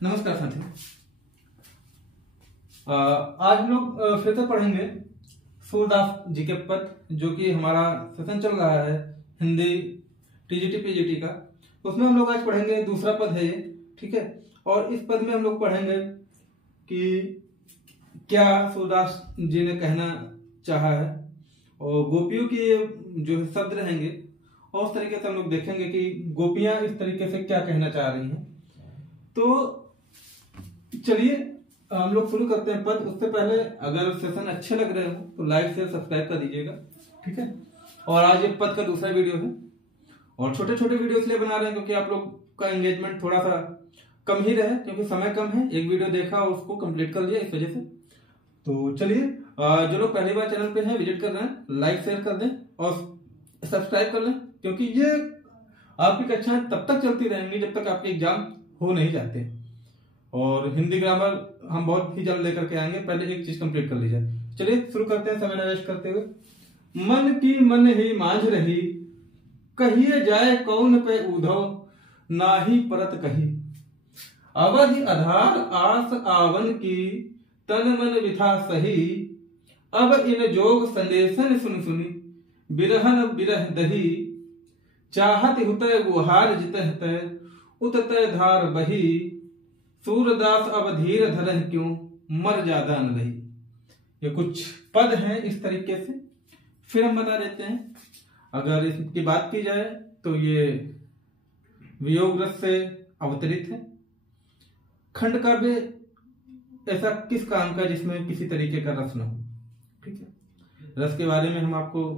नमस्कार साथियों। आज हम लोग फिर से पढ़ेंगे सूरदास जी के पद, जो कि हमारा सेशन चल रहा है हिंदी टीजीटी पीजीटी का। उसमें हम लोग आज पढ़ेंगे दूसरा पद है ये, ठीक है। और इस पद में हम लोग पढ़ेंगे कि क्या सूरदास जी ने कहना चाहा है, और गोपियों की जो शब्द रहेंगे और उस तरीके से हम लोग देखेंगे कि गोपियां इस तरीके से क्या कहना चाह रही हैं। तो चलिए हम लोग शुरू करते हैं पद। उससे पहले अगर सेशन अच्छे लग रहे हो तो लाइक शेयर सब्सक्राइब कर दीजिएगा, ठीक है। और आज ये पद का दूसरा वीडियो है, और छोटे छोटे वीडियो इसलिए बना रहे हैं क्योंकि आप लोग का एंगेजमेंट थोड़ा सा कम ही रहे, क्योंकि समय कम है। एक वीडियो देखा और उसको कंप्लीट कर लिया, इस वजह से। तो चलिए, जो लोग पहली बार चैनल पे हैं, विजिट कर रहे हैं, लाइक शेयर कर दें और सब्सक्राइब कर लें, क्योंकि ये आपकी कक्षाएं तब तक चलती रहेंगी जब तक आपके एग्जाम हो नहीं जाते। और हिंदी ग्रामर हम बहुत ही जल्द लेकर के आएंगे, पहले एक चीज कंप्लीट कर लीजिए। चलिए शुरू करते हैं समय न वेस्ट करते हुए। मन की मन ही मांझ रही, कहिए जाए कौन पे उधव, नाही परत कही। अवधि आधार आस आवन की, तन मन विथा सही। अब इन जोग संदेशन सुन सुनी, बिरहन बिरह दही। चाहत हुतय गुहार जितह तय, उततय धार बही। सूरदास अब धीर धरह क्यों, मर ज्यादा न रही। ये कुछ पद हैं इस तरीके से। फिर हम बता देते हैं, अगर इसकी बात की जाए तो ये वियोग रस से अवतरित है। खंड काव्य ऐसा किस काम का जिसमें किसी तरीके का रस न हो, ठीक है। रस के बारे में हम आपको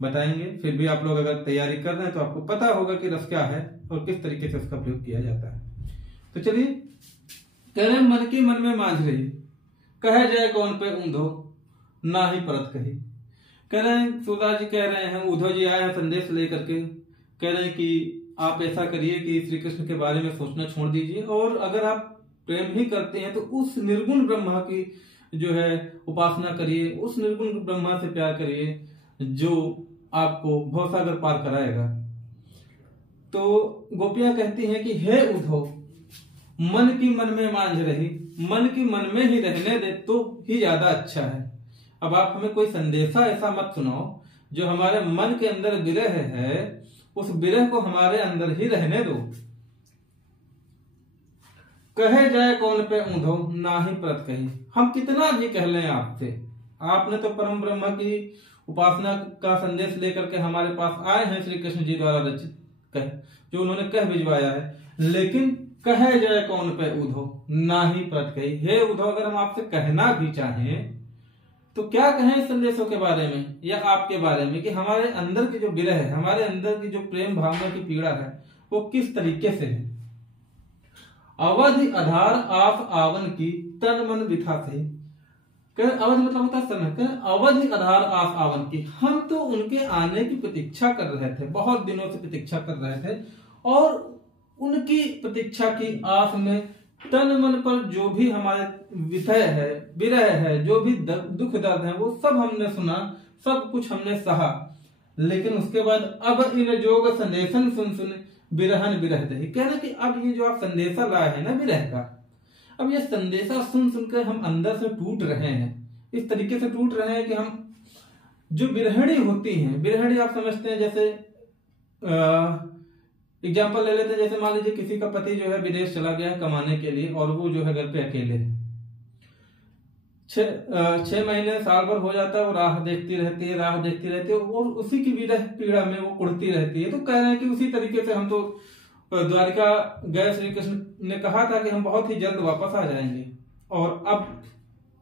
बताएंगे, फिर भी आप लोग अगर तैयारी कर रहे हैं तो आपको पता होगा कि रस क्या है और किस तरीके से उसका प्रयोग किया जाता है। तो चलिए, कह रहे मन की मन में मांझ रही, कहे जाए कौन पे ऊंधो, ना ही परत कही। कह रहे हैं सूरदास जी कह रहे हैं, उद्धव जी आए हैं संदेश लेकर के, कह रहे हैं कि आप ऐसा करिए कि श्री कृष्ण के बारे में सोचना छोड़ दीजिए, और अगर आप प्रेम ही करते हैं तो उस निर्गुण ब्रह्मा की जो है उपासना करिए, उस निर्गुण ब्रह्मा से प्यार करिए जो आपको भवसागर पार कराएगा। तो गोपियां कहती हैं कि हे उद्धव, मन की मन में मांझ रही, मन की मन में ही रहने दे तो ही ज्यादा अच्छा है। अब आप हमें कोई संदेशा ऐसा मत सुनाओ जो हमारे मन के अंदर विरह है, उस विरह को हमारे अंदर ही रहने दो। कहे जाए कौन पे ऊंधो, ना ही परत कही। हम कितना भी कह लें आपसे, आपने तो परम ब्रह्म की उपासना का संदेश लेकर के हमारे पास आए हैं, श्री कृष्ण जी द्वारा रचित जो उन्होंने कह भिजवाया है, लेकिन कहे जाए कौन पे उद्धव, ना ही परत कही। हे उद्धव, अगर हम आपसे कहना भी चाहें तो क्या कहें इस संदेशों के बारे में या आपके बारे में, कि हमारे अंदर की जो विरह है, हमारे अंदर की जो प्रेम भावना की पीड़ा है, वो किस तरीके से है। अवधि आधार आस आवन की, तन मन विथा सही। अवधि मतलब होता है अवधि आधार आस आवन की। हम तो उनके आने की प्रतीक्षा कर रहे थे, बहुत दिनों से प्रतीक्षा कर रहे थे, और उनकी प्रतीक्षा की आस में तन मन पर जो भी हमारे विषय है, विरह है, जो भी दुख दर्द है, वो सब हमने सुना, सब कुछ हमने सहा। लेकिन उसके बाद अब इन जोग संदेशन सुन सुन, बिरहन बिरह दही। कह रहे कि अब ये जो आप संदेशा लाए हैं ना विरह का, अब ये संदेशा सुन सुनकर हम अंदर से टूट रहे हैं। इस तरीके से टूट रहे हैं कि हम जो बिरहणी होती हैं, बिरहणी आप समझते हैं, जैसे एग्जाम्पल ले लेते हैं, जैसे मान लीजिए किसी का पति जो है विदेश चला गया है कमाने के लिए, और वो जो है घर पे अकेले है। 6 महीने साल भर हो जाता है, वो राह देखती रहती है, राह देखती रहती है, और उसी की विरह पीड़ा में वो कुढ़ती रहती है। तो कह रहे हैं कि उसी तरीके से हम तो द्वारिका गए, श्री कृष्ण ने कहा था कि हम बहुत ही जल्द वापस आ जाएंगे, और अब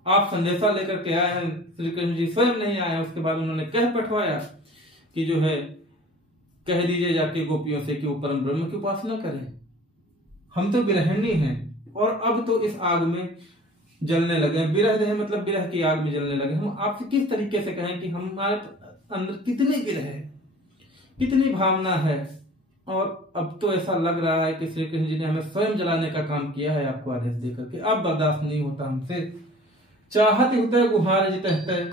आप संदेशा लेकर के आए हैं, श्री कृष्ण जी स्वयं नहीं आए। उसके बाद उन्होंने कह पठवाया कि जो है कह दीजिए जाके गोपियों से कि वो परम ब्रह्म की उपासना करें। हम तो विरहणी हैं, और अब तो इस आग में जलने लगे। विरह है मतलब विरह की आग में जलने लगे। हम आपसे किस तरीके से कहें कि हमारे अंदर कितनी विरह है, कितनी भावना है, और अब तो ऐसा लग रहा है कि श्री कृष्ण जी ने हमें स्वयं जलाने का काम किया है, आपको आदेश देकर के। अब बर्दाश्त नहीं होता हमसे। चाहत हुतय गुहार जितह तय,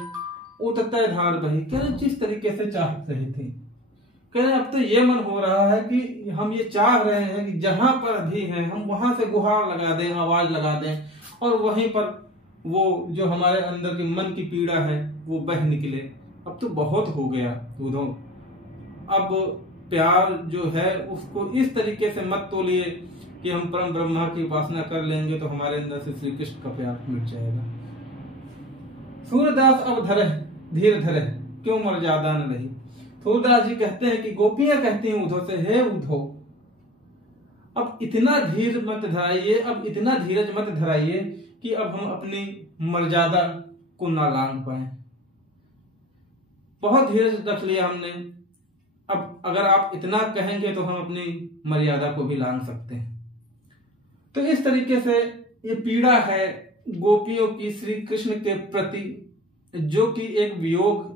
उततय धार बही। क्या जिस तरीके से चाहत रही थी, कह रहे अब तो ये मन हो रहा है कि हम ये चाह रहे हैं कि जहां पर भी है हम वहां से गुहार लगा दें, आवाज लगा दें, और वहीं पर वो जो हमारे अंदर की मन की पीड़ा है वो बह निकले। अब तो बहुत हो गया उद्धव, अब प्यार जो है उसको इस तरीके से मत तोलिए कि हम परम ब्रह्मा की उपासना कर लेंगे तो हमारे अंदर से श्री कृष्ण का प्यार मिट जाएगा। सूरदास अब धरे धीर धरे क्यों मर्यादा न रही। सूरदास जी कहते हैं कि गोपियां कहती हैं उद्धव से, हे उद्धव अब इतना धीर मत धराइए, अब इतना धीरज मत धराइए कि अब हम अपनी मर्यादा को ना लांघ पाए। बहुत धीरज रख लिया हमने, अब अगर आप इतना कहेंगे तो हम अपनी मर्यादा को भी लांघ सकते हैं। तो इस तरीके से ये पीड़ा है गोपियों की श्री कृष्ण के प्रति, जो कि एक वियोग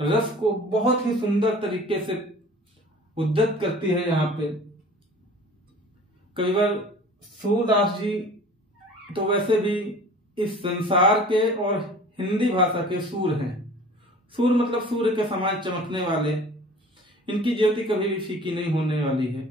रस को बहुत ही सुंदर तरीके से उद्धत करती है। यहाँ पे कई बार सूरदास जी तो वैसे भी इस संसार के और हिंदी भाषा के सूर हैं। सूर मतलब सूर्य के समान चमकने वाले, इनकी ज्योति कभी भी फीकी नहीं होने वाली है।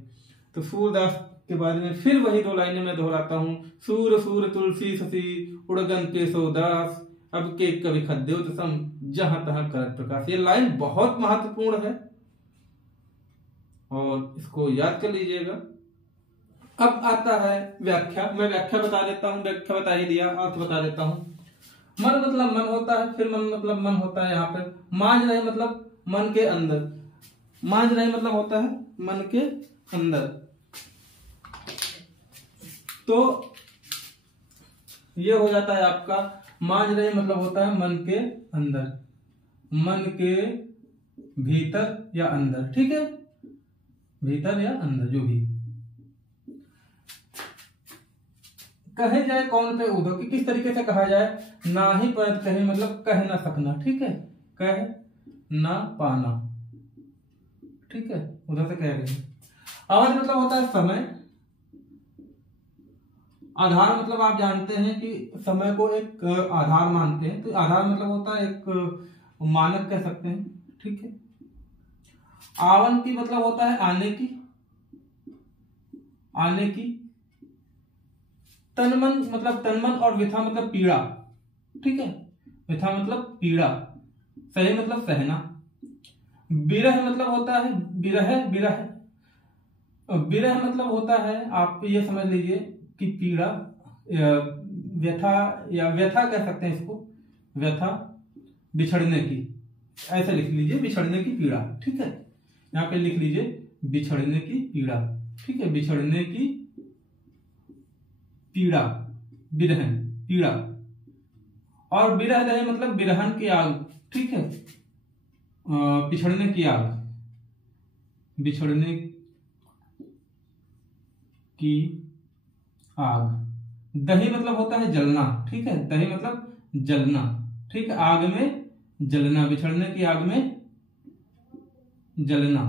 तो सूरदास के बारे में फिर वही दो लाइनें मैं दोहराता हूं, सूर सूर तुलसी शशि उड़गन के सौदास अब के कवि खद्योत सम जहां तहां करत प्रकाश। ये लाइन बहुत महत्वपूर्ण है और इसको याद कर लीजिएगा। अब आता है व्याख्या। मैं व्याख्या बता देता हूं, व्याख्या बता ही दिया, अर्थ बता देता हूं। मन मतलब मन होता है, फिर मन मतलब मन होता है। यहाँ पे मांझ रहे मतलब मन के अंदर, मांझ रहे मतलब होता है मन के अंदर। तो ये हो जाता है आपका मांझ रहे मतलब होता है मन के अंदर, मन के भीतर या अंदर, ठीक है, भीतर या अंदर जो भी। कहे जाए कौन पे उद्धव कि किस तरीके से कहा जाए, ना ही परत कहे मतलब कह ना सकना, ठीक है, कह ना पाना, ठीक है, उधर से कह रहे हैं। आवाज मतलब होता है समय, आधार मतलब आप जानते हैं कि समय को एक आधार मानते हैं, तो आधार मतलब होता है एक मानक कह सकते हैं, ठीक है। आवन की मतलब होता है आने की, आने की। तनमन मतलब तनमन और विथा मतलब पीड़ा, ठीक है, विथा मतलब पीड़ा। सही मतलब सहना। विरह मतलब होता है विरह, विरह, विरह मतलब होता है आप ये समझ लीजिए कि पीड़ा, व्यथा या व्यथा कह सकते हैं इसको, व्यथा बिछड़ने की, ऐसे लिख लीजिए बिछड़ने की पीड़ा, ठीक है। यहाँ पे लिख लीजिए बिछड़ने की पीड़ा, ठीक है, बिछड़ने की पीड़ा, विरहन पीड़ा। और विरह रहे मतलब विरहन की आग, ठीक है, बिछड़ने की आग, बिछड़ने की आग। दही मतलब होता है जलना, ठीक है, दही मतलब जलना, ठीक है, आग में जलना, बिछड़ने की आग में जलना,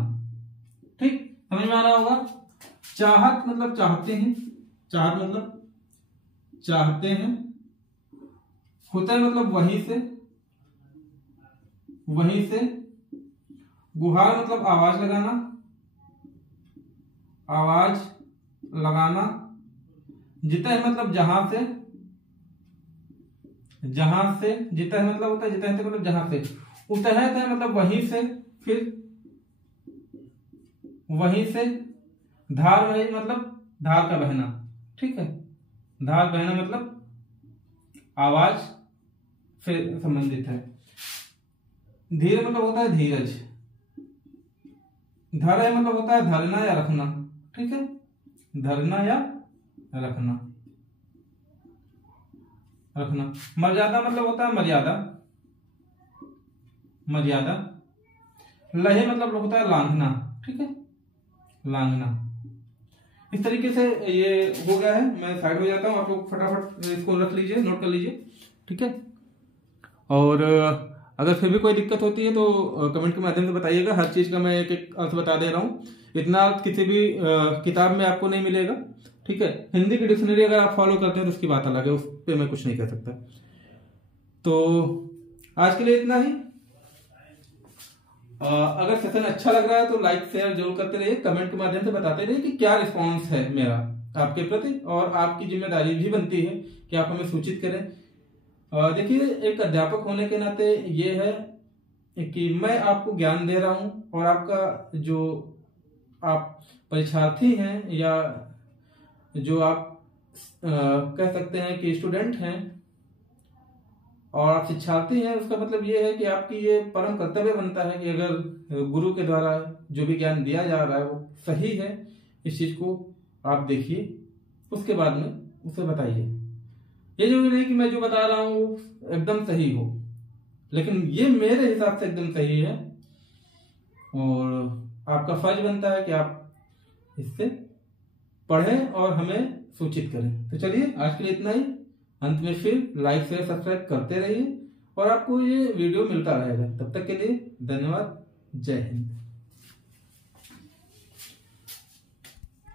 ठीक, समझ में आ रहा होगा। चाहत मतलब चाहते हैं, चाहत मतलब चाहते हैं। होता है मतलब वहीं से, वहीं से। गुहार मतलब आवाज लगाना, आवाज लगाना। जितह मतलब जहां से, जहां से, जितह मतलब होता है, जितह से मतलब जहां से। उतहत है मतलब वहीं से, फिर वहीं से। धार वही मतलब धार का बहना, ठीक है, धार बहना मतलब आवाज से संबंधित है। धीर मतलब होता है धीरज। धर मतलब होता है धरना या रखना, ठीक है, धरना या रखना, रखना। मर्यादा मतलब होता है मर्यादा, मर्यादा। लहे मतलब होता है लांघना, ठीक है, लांघना। इस तरीके से ये हो गया है। मैं साइड हो जाता हूँ, आप लोग फटाफट इसको रख लीजिए, नोट कर लीजिए, ठीक है। और अगर फिर भी कोई दिक्कत होती है तो कमेंट के माध्यम से बताइएगा। हर चीज का मैं एक एक अर्थ बता दे रहा हूँ, इतना किसी भी किताब में आपको नहीं मिलेगा, ठीक है। हिंदी की डिक्शनरी अगर आप फॉलो करते हैं तो उसकी बात अलग है, उस पर मैं कुछ नहीं कह सकता। तो आज के लिए इतना ही। अगर सेशन अच्छा लग रहा है तो लाइक शेयर जरूर करते रहिए, कमेंट के माध्यम से बताते रहिए कि क्या रिस्पॉन्स है मेरा आपके प्रति, और आपकी जिम्मेदारी भी बनती है कि आप हमें सूचित करें। देखिए, एक अध्यापक होने के नाते ये है कि मैं आपको ज्ञान दे रहा हूं, और आपका जो आप परीक्षार्थी हैं या जो आप कह सकते हैं कि स्टूडेंट हैं और आप शिक्षार्थी हैं, उसका मतलब ये है कि आपकी ये परम कर्तव्य बनता है कि अगर गुरु के द्वारा जो भी ज्ञान दिया जा रहा है वो सही है, इस चीज को आप देखिए, उसके बाद में उसे बताइए। ये जरूरी नहीं कि मैं जो बता रहा हूँ एकदम सही हो, लेकिन ये मेरे हिसाब से एकदम सही है, और आपका फर्ज बनता है कि आप इससे पढ़ें और हमें सूचित करें। तो चलिए, आज के लिए इतना ही। अंत में फिर लाइक शेयर सब्सक्राइब करते रहिए, और आपको ये वीडियो मिलता रहेगा। तब तक के लिए धन्यवाद। जय हिंद।